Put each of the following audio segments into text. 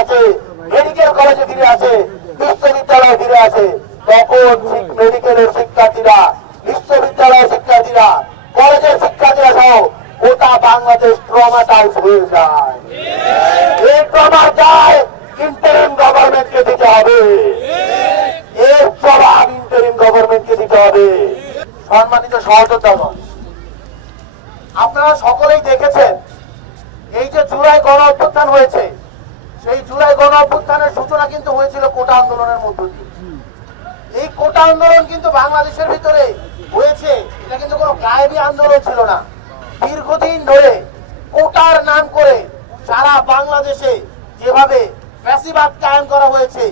আসে মেডিকেল কলেজে ফিরে আসে বিশ্ববিদ্যালয়ে ফিরে আসে তখন মেডিকেলের শিক্ষার্থীরা বিশ্ববিদ্যালয়ের শিক্ষার্থীরা কলেজের শিক্ষার্থীরা সহ গোটা বাংলাদেশ ট্রমাটাইজ হয়ে যায়। এই ট্রমা যায় ইন্টারিম গভর্নমেন্টকে দিতে হবে। এর জবাব ইন্টারিম গভর্নমেন্টকে দিতে হবে। সম্মানিত সহযোদ্ধাগণ আপনারা সকলেই দেখেছেন এই যে জুলাই গণ অভ্যুত্থান হয়েছে অভ্যুত্থানের সূচনা কিন্তু হয়েছিল কোটা আন্দোলনের মধ্য দিয়ে। এই কোটা আন্দোলন কিন্তু বাংলাদেশের ভিতরে হয়েছে। এটা কিন্তু কোনো গায়েবী আন্দোলন ছিল না। দীর্ঘদিন ধরে কোটার নাম করে সারা বাংলাদেশে যেভাবে ফ্যাসিবাদ কায়েম করা হয়েছে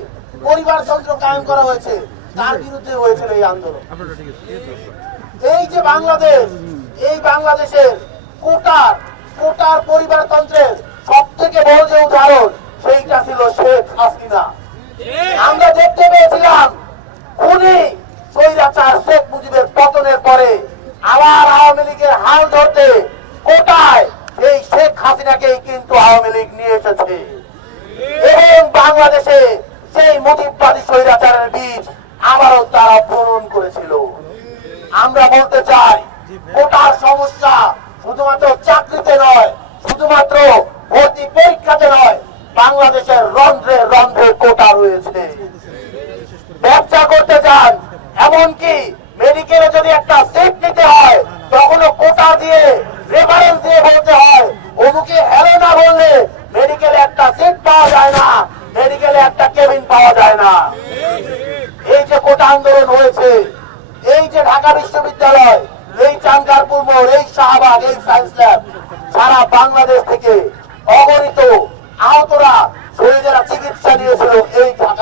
পরিবারতন্ত্র কায়েম করা হয়েছে, তার বিরুদ্ধে হয়েছিল এই আন্দোলন। এই যে বাংলাদেশ, এই বাংলাদেশের কোটার কোটার পরিবারতন্ত্রের সব থেকে বড় যে উদাহরণ আমরা দেখতে পেয়েছিলাম উনি স্বৈরাচার শেখ মুজিবের পতনের পরে আবার আওয়ামী লীগের হাল ধরতে কোটায় এই শেখ হাসিনাকেই কিন্তু আওয়ামী লীগ নিয়ে এসেছে। এবং বাংলাদেশে সেই মুজিববাদী স্বৈরাচারের বীজ আবারও তারা পূরণ করেছিল। আমরা বলতে চাই, কোটার সমস্যা শুধুমাত্র চাকরিতে নয় শুধুমাত্র ভর্তি পরীক্ষাতে নয় বাংলাদেশের রন্ধ্রে রন্ধ্রে কোটা রয়েছে। ব্যবসা করতে চান, এমনকি মেডিকেলে যদি একটা সিট নিতে হয়, তখনও কোটা দিয়ে রেফারেন্স দিয়ে বলতে হয়। অমুকে হ্যালো না বললে মেডিকেলে একটা সিট পাওয়া যায় না মেডিকেলে একটা কেবিন পাওয়া যায় না। এই যে কোটা আন্দোলন হয়েছে, এই যে ঢাকা বিশ্ববিদ্যালয়, এই চাঙ্কারপুর মোড়, এই শাহবাগ, এই সায়েন্স ল্যাব সারা বাংলাদেশ থেকে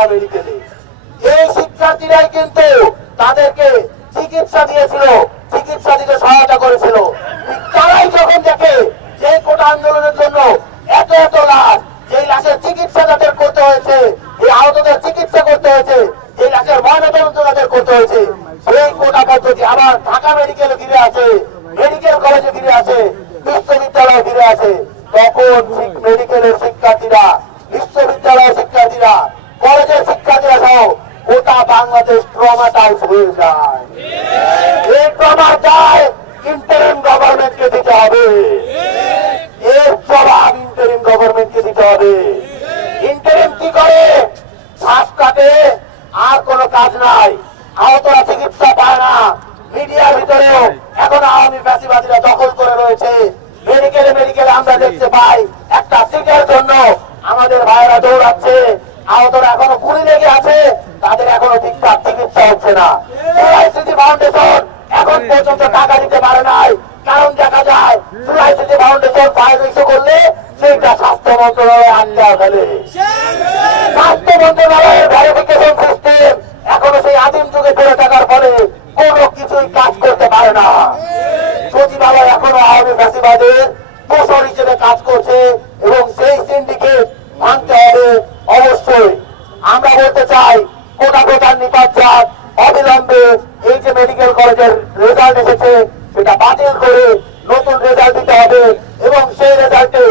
ঢাকা মেডিকেলে এই শিক্ষার্থীরাই কিন্তু তাদেরকে চিকিৎসা দিয়েছিল চিকিৎসা দিতে সহায়তা করেছিল তারাই যখন দেখে যে কোটা আন্দোলনের জন্য এত এত লাশ, যেই লাশের চিকিৎসা যাদের করতে হয়েছে এই আহতদের চিকিৎসা করতে হয়েছে এই লাশের ময়নাতদন্ত যাদের করতে হয়েছে, সেই কোটা পদ্ধতি আবার ঢাকা মেডিকেলে ফিরে আসে, মেডিকেল কলেজে ফিরে আসে, বিশ্ববিদ্যালয়ে ফিরে আসে। তখন মেডিকেলের শিক্ষার্থীরা বিশ্ববিদ্যালয়ের শিক্ষার্থীরা কলেজের শিক্ষার্থীরা সহ গোটা ট্রমাটাইজ হয়ে যায়। এই যায় ইন্টারিম গভর্নমেন্টকে দিতে হবে। এর জবাব ইন্টারিম গভর্নমেন্টকে দিতে হবে। ইন্টারিম কি করে? শ্বাস কাটে, আর কোনো কাজ নাই। আহতরা চিকিৎসা পায় না। মিডিয়ার ভিতরেও এখন আওয়ামী ফ্যাসিবাদীরা দখল করে রয়েছে। মেডিকেলে মেডিকেলে আমরা দেখতে পাই, একটা সিটের জন্য আমাদের ভাইরা দৌড়াচ্ছে। আহতরা এখনও গুলি লেগে আছে, তাদের এখনও ঠিকঠাক ব্যবস্থা হচ্ছে না। সিটি ফাউন্ডেশন এখন পর্যন্ত টাকা দিতে পারে নাই। কারণ দেখা যায় জুলাই ফাউন্ডেশন ফাইল করলে সেটা স্বাস্থ্য মন্ত্রণালয়ে আটকা ফেলে স্বাস্থ্য মন্ত্রণালয়ের ভেরিফিকেশন সিস্টেম এখনও সেই আদিম যুগে ফিরে থাকার ফলে কোন কিছুই কাজ করতে পারে না। সচিবালয় এখনও আওয়ামী ফাঁসিবাদের কোশল হিসেবে কাজ করছে এবং সেই সিন্ডিকেট মানতে হবে অবশ্যই। আমরা বলতে চাই এই যে মেডিকেল কলেজের রেজাল্ট এসেছে, সেটা বাতিল করে নতুন রেজাল্ট দিতে হবে এবং সেই রেজাল্টে